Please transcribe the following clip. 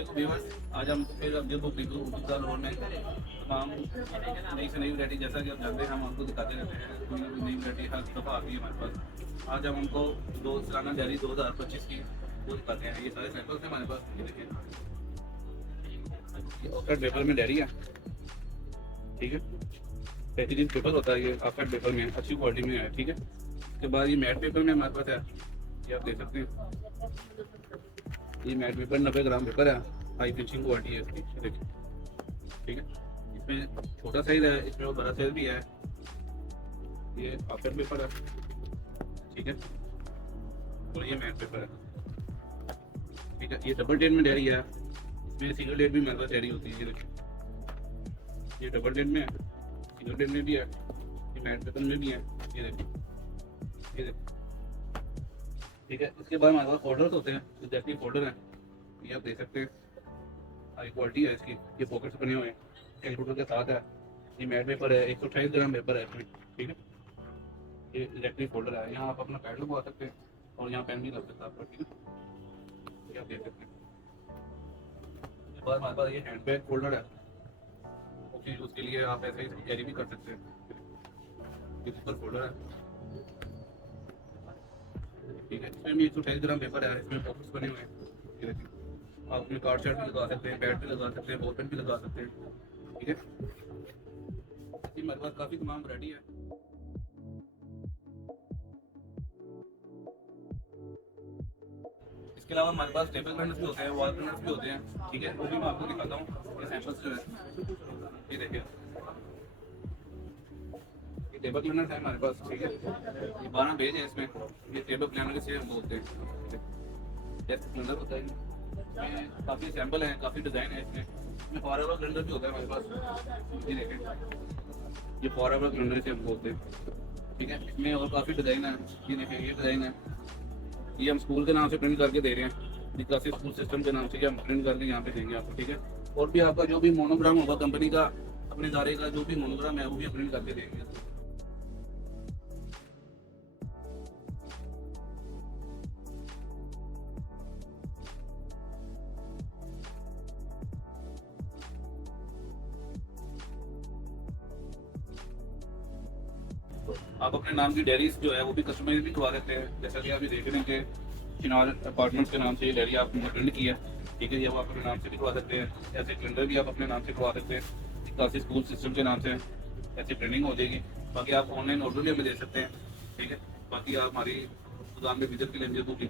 वालेकुम व्यूअर्स, आज हम फिर अब जब बुक रोड में तमाम नई से नई वैरायटी, जैसा कि आप जानते हैं हम आपको दिखाते रहते हैं, कोई ना कोई नई वैरायटी हर दफ़ा आती है हमारे पास। आज हम हमको दो सालाना जारी 2025 की वो दिखाते हैं। ये सारे सैंपल्स हैं हमारे पास। ये देखिए, ये ऑक्साइड पेपर में डेयरी है, ठीक है। बेहतरीन पेपर होता है ये, ऑक्साइड पेपर में अच्छी क्वालिटी में है, ठीक है। उसके बाद ये मैट पेपर में हमारे पास है, ये आप देख सकते हैं। ये मैट पेपर 90 ग्राम पेपर है, हाई फिनिशिंग क्वालिटी है इसकी, देखिए, ठीक है। इसमें छोटा साइज है, इसमें बड़ा साइज भी है। ये ऑक्साइड पेपर है, ठीक है, और ये मैट पेपर है, ठीक है। ये डबल डेट में डेयरी है, इसमें सिंगल डेट भी मेरे पास डेयरी होती है। ये देखिए, ये डबल डेट में है, सिंगल डेट में भी है, ये मैट पेपर में भी है। ये देखिए, ये देखिए, ठीक है। इसके बाद हमारे पास फोल्डर्स होते हैं, जो जैसे फोल्डर है, ये आप देख सकते हैं, हाई क्वालिटी है इसकी। ये पॉकेट्स बने हुए हैं, कैलकुलेटर के साथ है। ये मैट पेपर है, 128 ग्राम पेपर है इसमें, ठीक है। ये इलेक्ट्रिक फोल्डर है, यहाँ आप अपना पैड लगवा सकते हैं और यहाँ पेन भी लग सकता है आपका, ठीक है। ये आप देख सकते हैं। उसके बाद हमारे पास ये हैंड बैग फोल्डर है, उसके लिए आप ऐसे ही कैरी भी कर सकते हैं। ये ऊपर फोल्डर है, ठीक है। इसमें भी 128 ग्राम पेपर है, इसमें पॉकेट्स बने हुए हैं। ये देखिए, आप उसमें कार्ड शर्ट भी लगा सकते हैं, पैड भी लगा सकते हैं, बॉल पेन भी लगा सकते हैं, ठीक है। इसकी हमारे पास काफ़ी तमाम वैरायटी है। इसके अलावा हमारे पास टेबल रनर्स भी होते हैं, वॉल रनर्स भी होते हैं, ठीक है। वो भी मैं आपको दिखाता हूँ। ये सैंपल्स जो है, ये देखिए, ये टेबल रनर्स है हमारे पास, ठीक है। ये 12 पेज है इसमें। ये टेबल प्लानर से हम बोलते हैं, डेस्क प्लानर होता है। इसमें काफ़ी सैंपल हैं, काफ़ी डिज़ाइन है इसमें फॉरएवर ग्राइंडर भी होता है हमारे पास। ये देखें, ये फॉरएवर ग्राइंडर से हम बोलते हैं, ठीक है। इसमें और काफ़ी डिज़ाइन है। ये देखें, ये डिज़ाइन है, ये हम स्कूल के नाम से प्रिंट करके दे रहे हैं। ये क्लासिक स्कूल सिस्टम के नाम से हम प्रिंट करके यहाँ पे देंगे आपको, ठीक है। और भी आपका जो भी मोनोग्राम होगा कंपनी का, अपने इदारे का जो भी मोनोग्राम है वो भी प्रिंट करके देंगे। आप अपने नाम की डेयरीज जो है वो भी कस्टमाइज भी करवा सकते हैं, जैसा कि आप ये देख रहे हैं कि चिनार अपार्टमेंट्स के नाम से ये डेयरी आपने प्रिंट की है, ठीक है। ये आप अपने नाम से भी करवा सकते हैं। ऐसे कैलेंडर भी आप अपने नाम से करवा सकते हैं, क्लासिक स्कूल सिस्टम के नाम से ऐसी प्रिंटिंग हो जाएगी। बाकी आप ऑनलाइन ऑर्डर भी हमें दे सकते हैं, ठीक है। बाकी आप हमारी दुकान में विजिट के लिए मुझे बुक